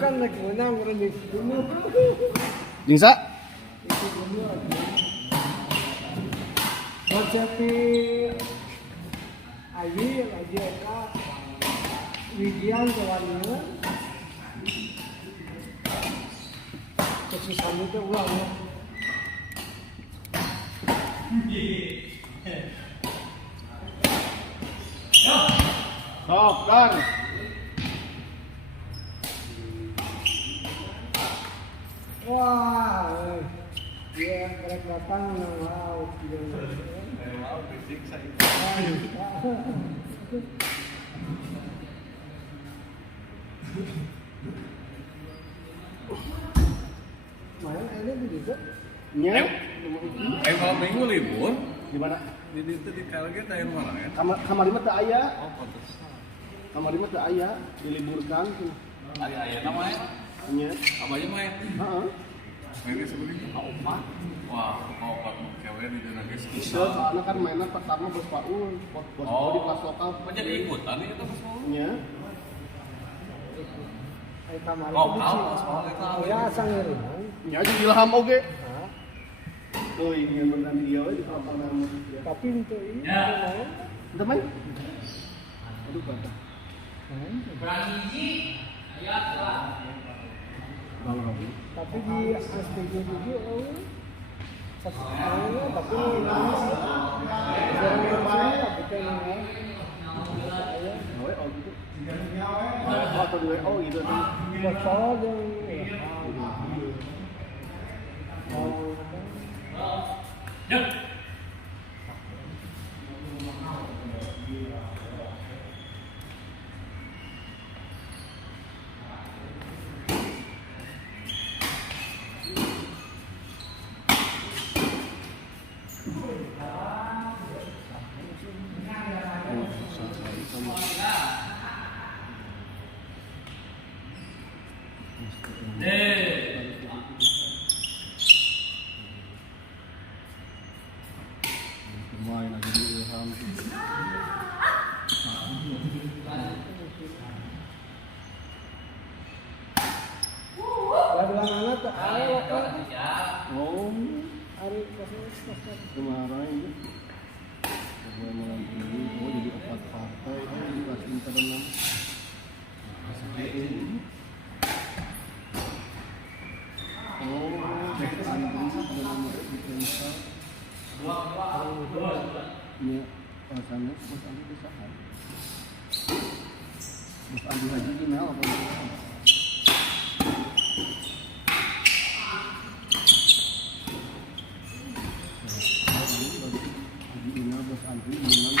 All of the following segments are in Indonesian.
kan naik menang orang di sini. Jingsa? Konsepsi Aji Eka Widian kawannya kesusahan itu ulang ya. Stop, kan? Wah, dia mereka datang wow, main ini begitu. Nya? Malam minggu libur. Di mana? Di Kalget ada yang mana ya? Kamar lima teu aya. Oh, pantes. Kamar lima teu aya, diliburkan. Aya namanya. Nya. Apa aja main? Heeh. Mainnya sebenarnya. Opat. Wah, mau pak cewek di sana guys. Bisa, soalnya kan mainnya pertama bos Paul, bos di kelas lokal. Apa jadi ikutan itu pas mau? Nya. Ai kamar Oh, itu tahu soal itu. ya sangeureun. Nya jadi ilham oge. Tuh, ini beneran dia we di kapal nama. Tapi untuk ini Udah main? Aduh, patah. Bang. tapi di SPG juga satu tahunnya tapi ini jarang yang sini tapi kan ini Oh gitu. Oh, atau dua gitu tuh. bocor yang Main lagi di ilham. ya bilang anak tuh ayo kan Oh, hari kasus kemarin itu. Gue malam ini, gue jadi 4 partai, di kelas internal. Oh, Jack Andri sudah nama defensa. Ini alasannya Bos Andi desahan. Bos Andi Haji email apa desahan? Haji email Bos Andi email.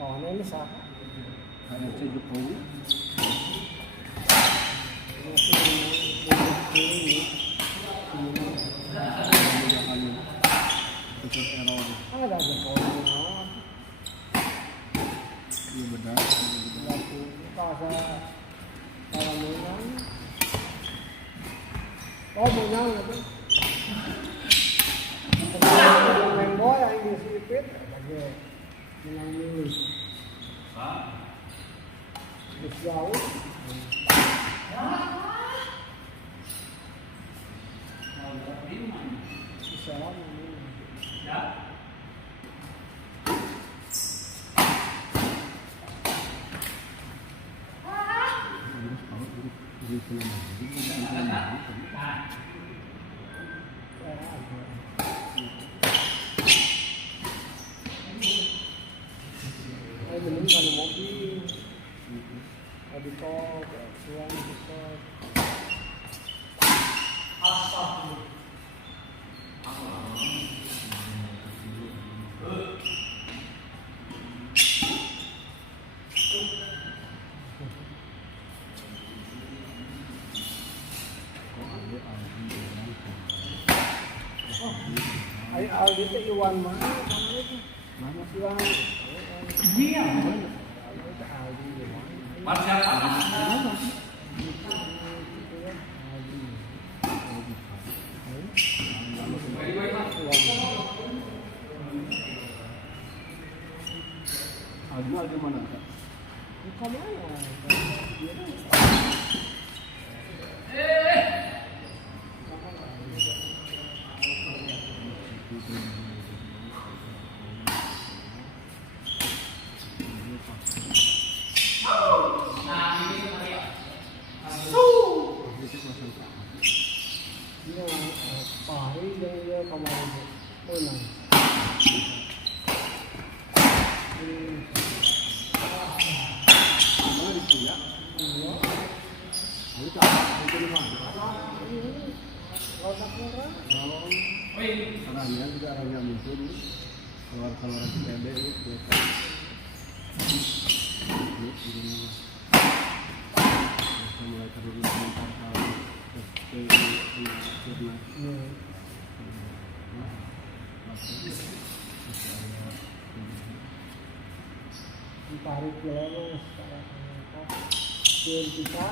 oh ini sah HRC Jokowi. ada Jokowi Iya benar. waktu kasa kalau menang oh menang itu main bola yang disipit lagi menang milih terus jauh bisa bener kan mobil di tol pulang di tol Ay Aldi teh Iwan mana? Mana Iwan? Iya. Aldi Iwan. Marcel Agak gimana kak? Bukan mana? Dia kan dia pari dia kemarin pulang. Mana itu ya? Iya. Ini tak itu di mana? Rodak merah. Oh, orangnya juga orangnya muncul nih. Keluar-keluar PB itu. Ini mulai turun tahun Ditarik lemes sekarang kita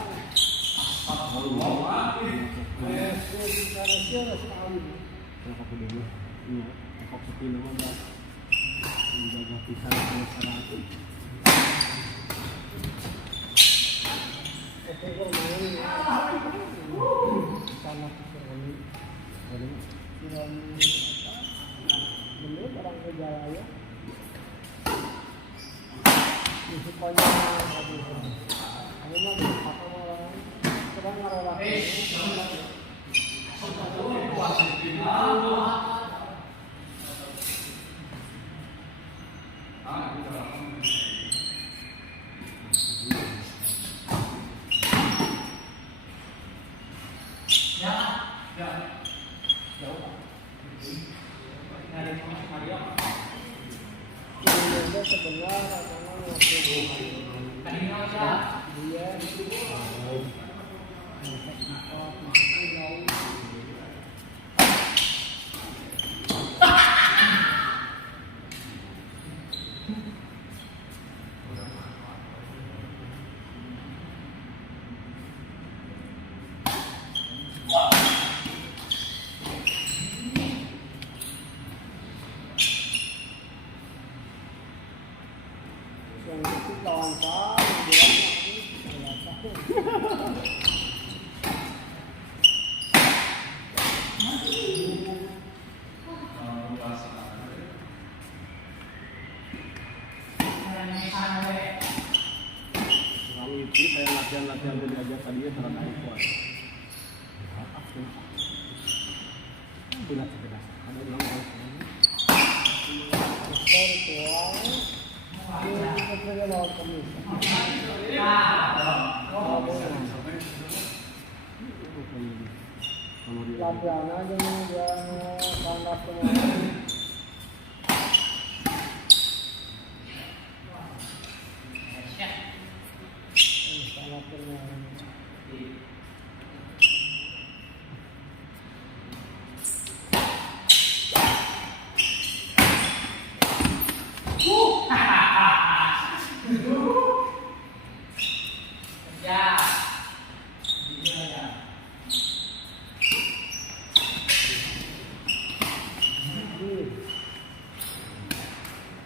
Berapa dulu? Iya, kok sepuluh mah menjaga pisah sama seratus. oke bermain sama Fironi bener orang Kejalaya musiknya aduh ini mah apa orang sedang ngarolak dia sebenarnya yang itu lawan Kalau itu saya latihan dari aja tadi ya karena naik kuat. Tidak sekedar ada ulang tahun. latihan aja nih dia tangkap pemain tangkap pemain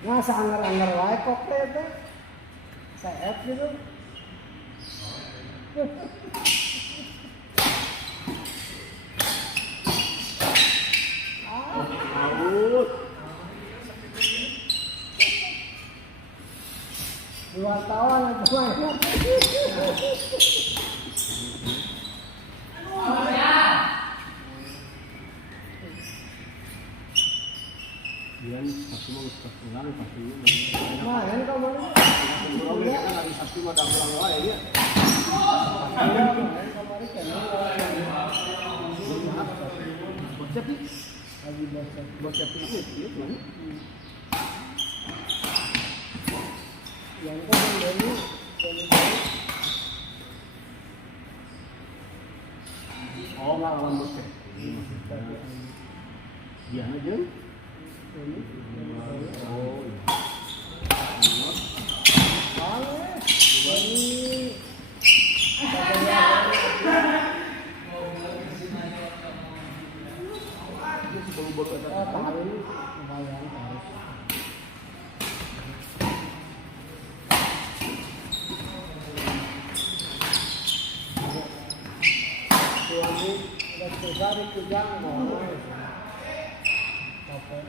nah seanggar-anggar wae kok teh saya gitu Out. dua tahun aja main Dia pasti mau pulang pasti. main kemarin Pulang ya kan hari Sabtu mah dah pulang wae ya. main kemarin kan Bocet nih. lagi basket Bocet itu ya. yang kan dari Oh, nggak lawan bocet. Dia aja. Oh, tarik pegang mau. Capek.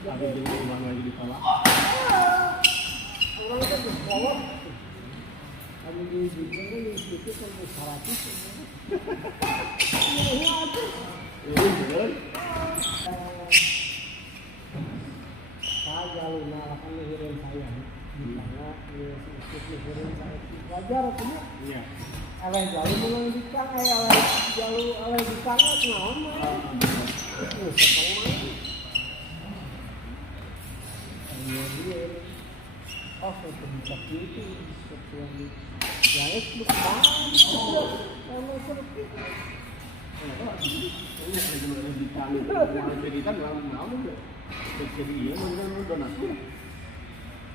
Ada jadi ulang lagi di pala. Orang kan di sekolah. Kami di sini kan sedikit sampai 100. Ini aja. Bener. Saya lalu akan lehirin saya. Misalnya sedikit lehirin saya. Wajar aku nih. Iya. Aleh jalur mulai dikang, aleh jalur aleh dikang naon mah. Setengah mah. Oh, itu bisa gitu, seperti ya itu kan, kalau seperti Ini ada juga di tali. Kalau cerita malam jadi iya mungkin donasi.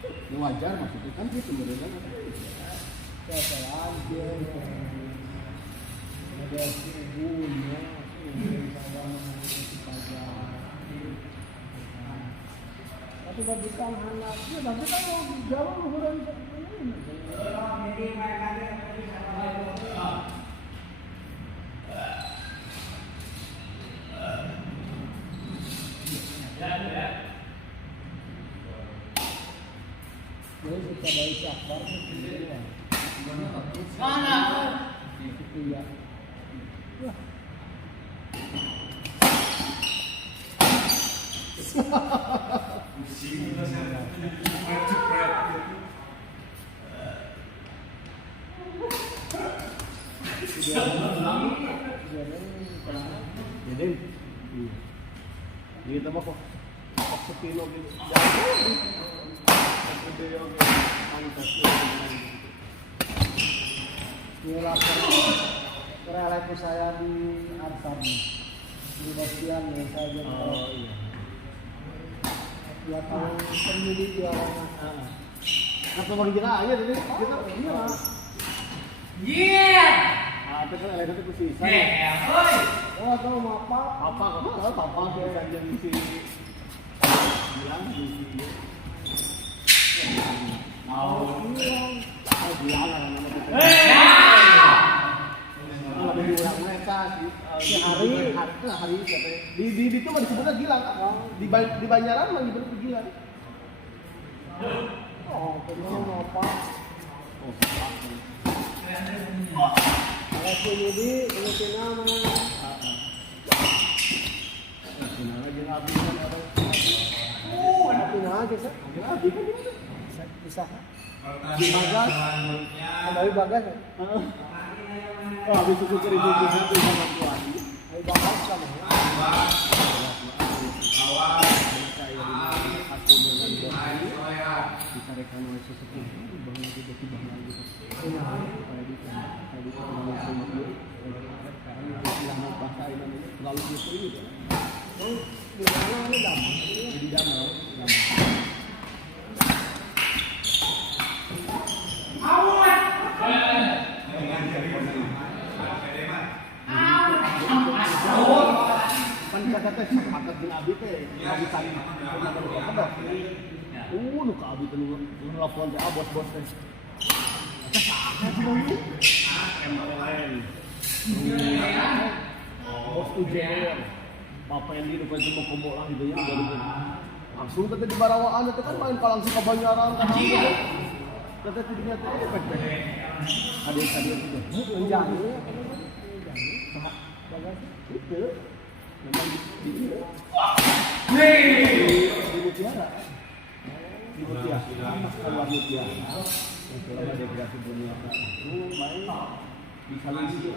Ini wajar maksudnya kan itu sebenarnya. saya aja, ada suhunya, tapi bagi kan anaknya, tapi kan mau jauh ukuran ini. Jadi kita dari Syakbar itu ya. Mana? Itu ya. Wah. Jadi kita mau kok sepino gitu. Keralaku saya di Arsam di Bastian ya saya jadi Iya. ya tahun pemilik ya anak. Apa mau kita aja tadi? Kita Iya. itu kan elektrik itu sisa. Oh tahu apa? Papa kok papa bisa jadi si bilang di sini. Mau bilang nama itu. Kalau diulang mereka si hari siapa? Di itu mah disebutnya Gilang. Di Banjaran mah disebut Gilang. Oh, kenal apa? Oh, Kalau sini ini nama. Tapi nah aja sih. Bisa. Di Bagas. Dari Bagas. Oh, habis itu ke ribu satu sama tuan. Dari Bagas kan. Ditarekan oleh sesepuh bang lagi beti bang lagi kayak di sekarang itu silang mau bahasa ini lalu itu ini Di mana ini dam? jadi damai kan kata teh sepakat dengan abi teh abi tadi ada nu ka abi teh nu lapor teh bos-bos teh bos ujian bapak yang di depan cuma kombo lah gitu ya langsung tadi di Barawaan itu kan main kalang suka Banjaran kan tadi tidinya teh hadir itu Jangan. itu memang di Mutiara di Mutiara keluar Mutiara kalau ada kreasi dunia itu main di saling itu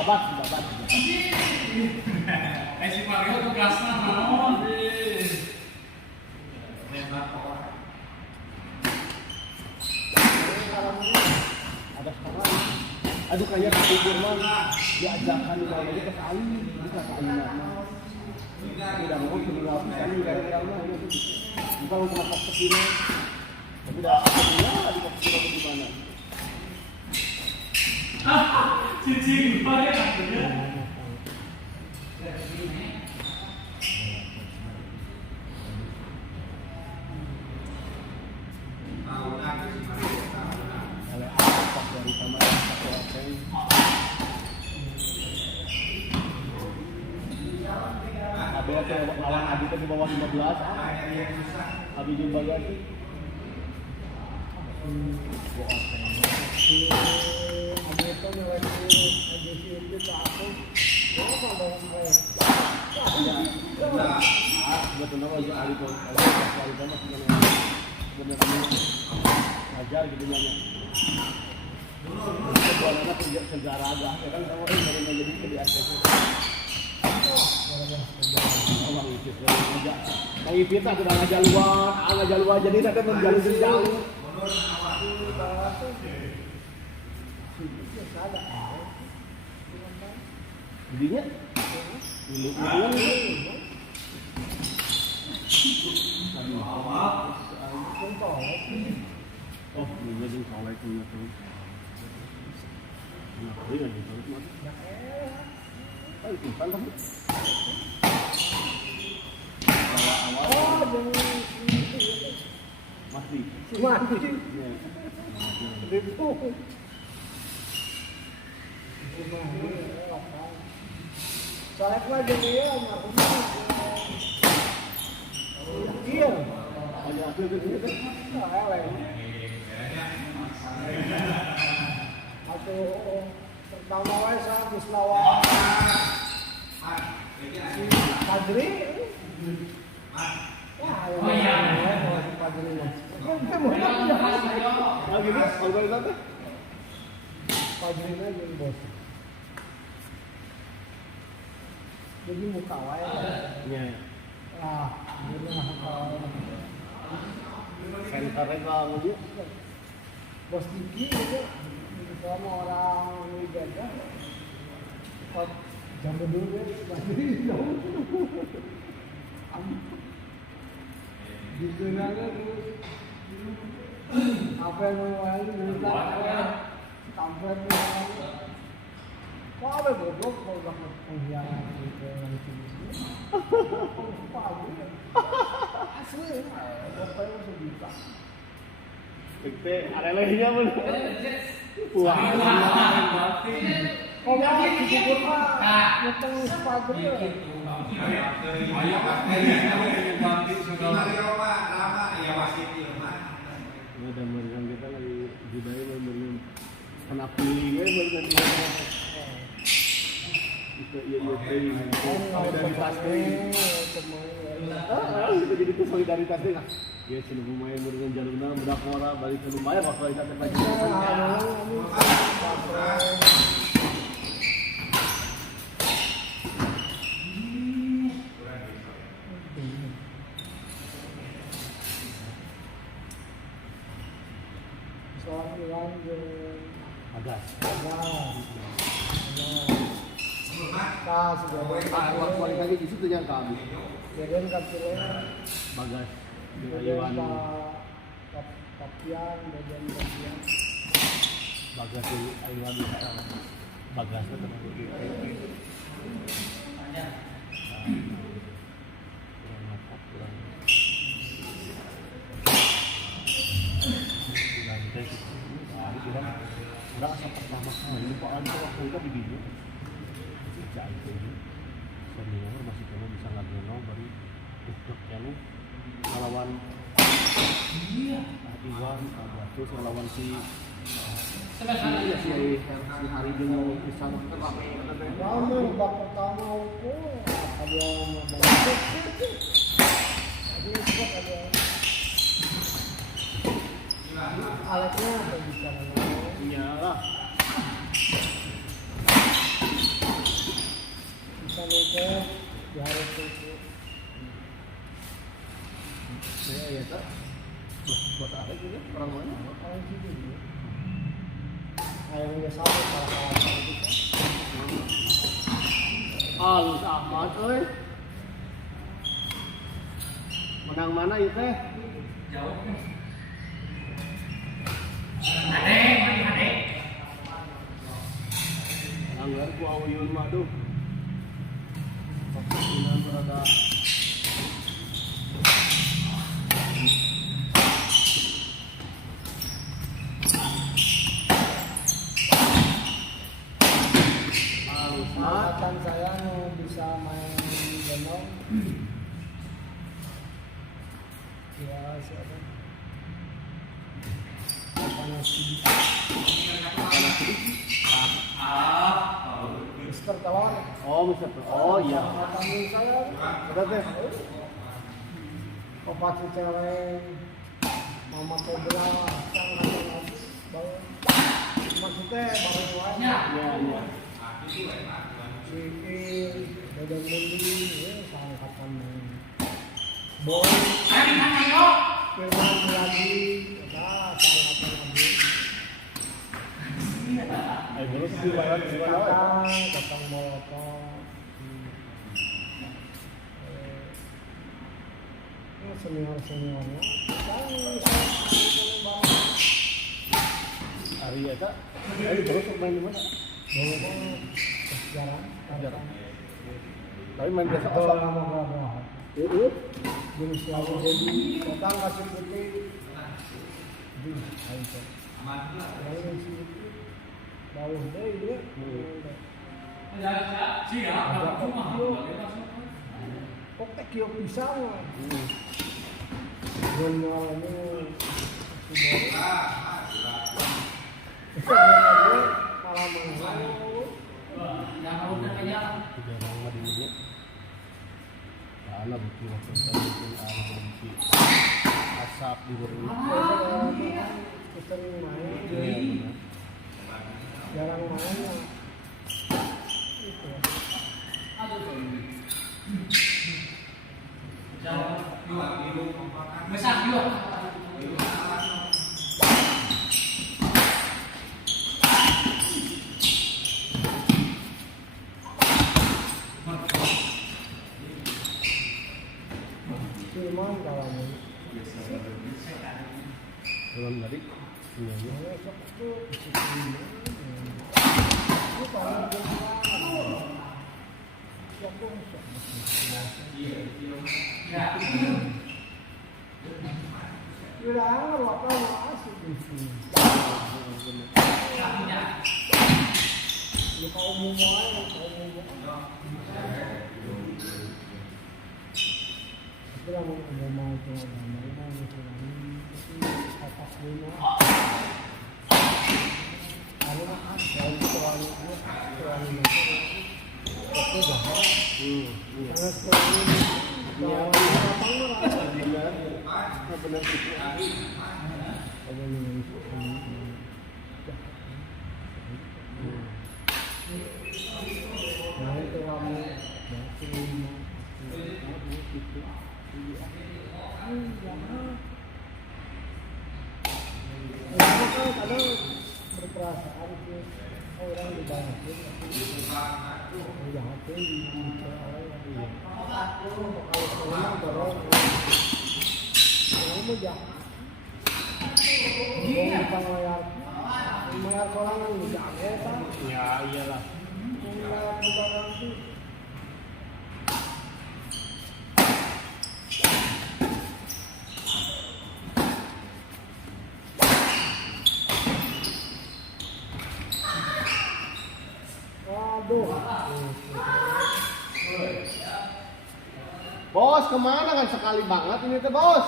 babat. Si Mario tugasnya naon sih? Ada sekarang. Aduh kayak di Jerman diajarkan di mana aja ke kali, bisa kali mana. Tidak mau sebelum habis kali gara-gara mana itu. Bukan untuk masak kesini. Tapi dah ya di kesini di mana. Cincin banyak akhirnya. Dari kamar Abi lawan Adi di bawah 15. Abi jeung bagasi. Ajar gitu nanya. Sebenarnya sejarah agak kan sama ini menjadi di ACC. Lagi kita sudah ngajak luar, jadi nanti menjalin jauh. Jadinya, oh, ini jadi soleh punya tuh. Nah, ini kan gitu. Ayo, kan kamu. Mati. Soalnya mah jadi ya iya. Ada apa gitu? Atau pertama wae habis lawan Padri. Oh iya. Padri. Lagi nih, kalau itu Padri lagi bos. Jadi muka wae. Iya. Ah, ini muka wae. Senternya kalau dia Bos Diki itu sama orang Nigeria. Kok jam dulu ya, Padri jauh. Gitu aja terus. Apa yang mau minta kampret kok ada goblok kalau dapat pengkhianat gitu yang sini. Asli, bapak yang sejuta. Itu ada lagi pun. Wah, Kalau yang dikubur mah, nyeteng sepatu ya. ada meriam kita lagi budaya meriam penapiling itu iya solidaritas itu jadi itu solidaritas deh ya sini lumayan meriam jalurnya berapa orang balik ke lumayan waktu kita lagi Agas. Kualitasnya di situ yang kami. Kemudian kapilnya Bagas. kemudian kapian, kemudian kapian. Bagas di Aiwan di sana. Bagasnya tenang di Enggak pertama kali Pak Andi waktu itu di video sejak itu senior masih kamu bisa ngageno baru untuk yang ngelawan Iwan terus ngelawan si hari dulu di sana kita rame Kamu babak pertama itu ada yang alatnya apa bisa iyalah ke diharap itu. Ya tak. Buat apa juga orang mana? Orang sini. Ayamnya sama kalau itu. Halus amat, euy. Menang mana ieu teh? Jauh. Ade. Anggar ku awiyun mah duh. Pakinan berada. Halus amat. Angkatan saya bisa main gendong. Ya siapa? Panas sedikit. Mister Tawar. Oh, Mister. Oh iya. Angkatan saya. Udah teh. Opat cewek. Mama Cobra. Maksudnya baru lain. Iya. Cikin, Dadang Mundi, ya sangkatan Boy, Firman lagi, ya sangkatan lagi. Ayo terus gimana? Kakang Molotov. Ini senior-seniornya. Ari ya kak. Ayo terus main di mana? Boleh kan jarang. Tapi main biasa Kalau asal. nama berapa? Jenis lagu jadi datang kasih putih. Ayo. Ayo sih. Bau deh dia. Kok kio pisang? Gonalnya Jarang mah di dunia. Ana bukti waktu bikin bukti. Asap di rumah. sering main, Iya. jarang main. Itu. Besar juga. Cuman kalau Belum tadi. Iya. besok itu itu kalau Bilang lokal asik di sini. Ya kaum umum aja, kaum umum. Kita mau itu, mau itu apa sih? Kalau asal terlalu itu dah. Karena sekarang ya Benar itu. ada yang nah itu kamu kadang berperasaan sih orang dibahas ya hati kalau sekarang dorong kamu jahat mayar kolangan jahat kan Ya iyalah. mayar kolangan itu aduh Bos, kemana kan sekali banget ini tuh bos?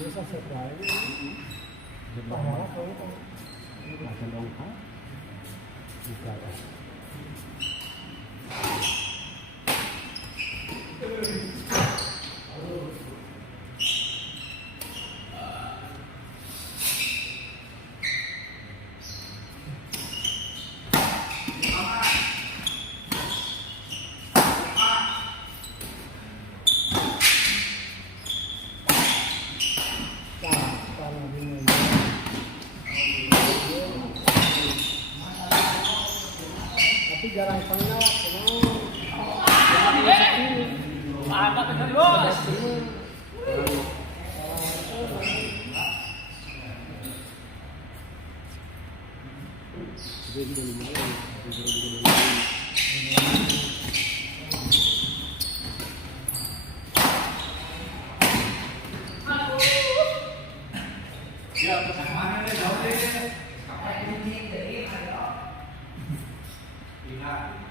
biasa sekali pahala kalau kan Makan ongkar. Buka ya. jarang pernah, Ada kan bos.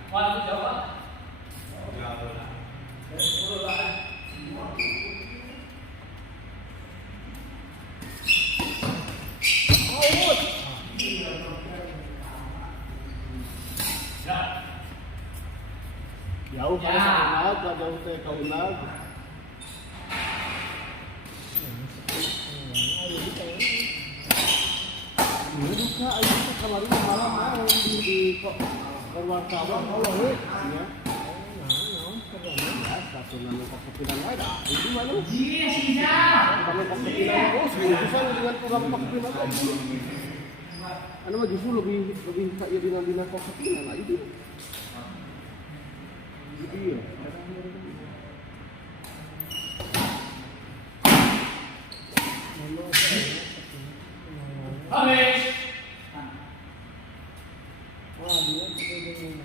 Wah, itu jauh Pak. Jauh kan sa unag, jauh teh ka unag. Iya duka ayo teh kemarin malam mau di kok wartawan Allah ya. Ya, satu nama kepikiran ada. Ini mana? Iya sisa. Kalau kepikiran oh, bisa dengan kurang kepikiran lagi. Anu mah justru lebih kayak dengan kepikiran lah itu. Iya. Habis. wah dia sudah dengan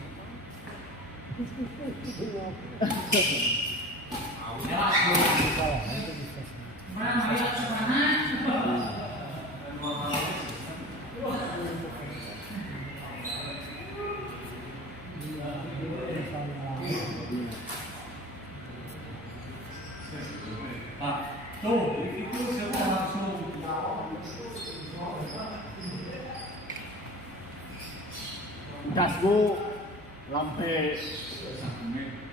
Mana lihat sana? Pak, tuh itu sudah langsung. Dasgo lampe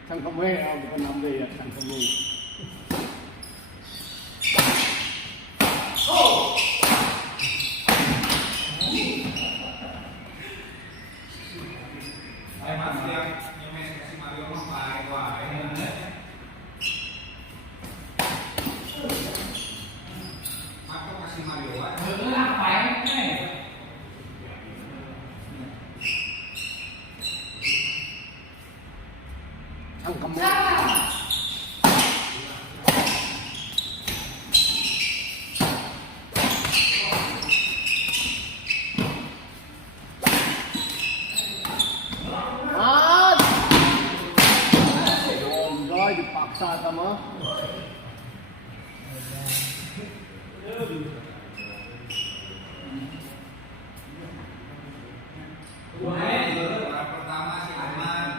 sangkeme bukan lampe ya sangkeme. Ay, mas, yang si Mario mah baik wae. Aku kasih Mario wae. Apa ini? Sangkeme. Enggak dipaksa sama. Orang pertama si Aman.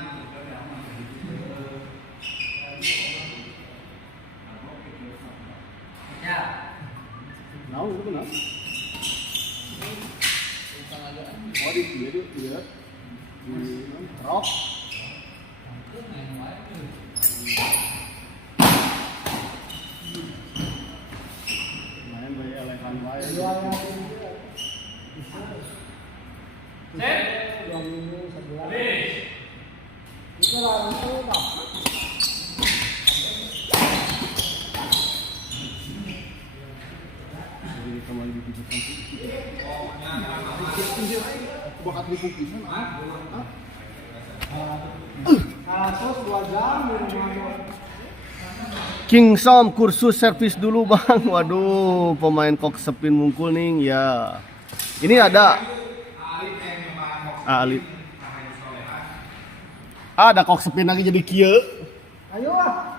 Ya. Nah, itu benar. Oh, di dia. Di rock. Main bayi elekan bayi. Sip. 2 minggu sebulan Habis. itu lah itu tak Jadi kembali di pijitan bakat dipukisan terus 2 jam King Som kursus servis dulu bang. Waduh, pemain kok sepin mungkul nih ya. Ini ada Alif. Ada kok sepin lagi jadi kieu. ayo ah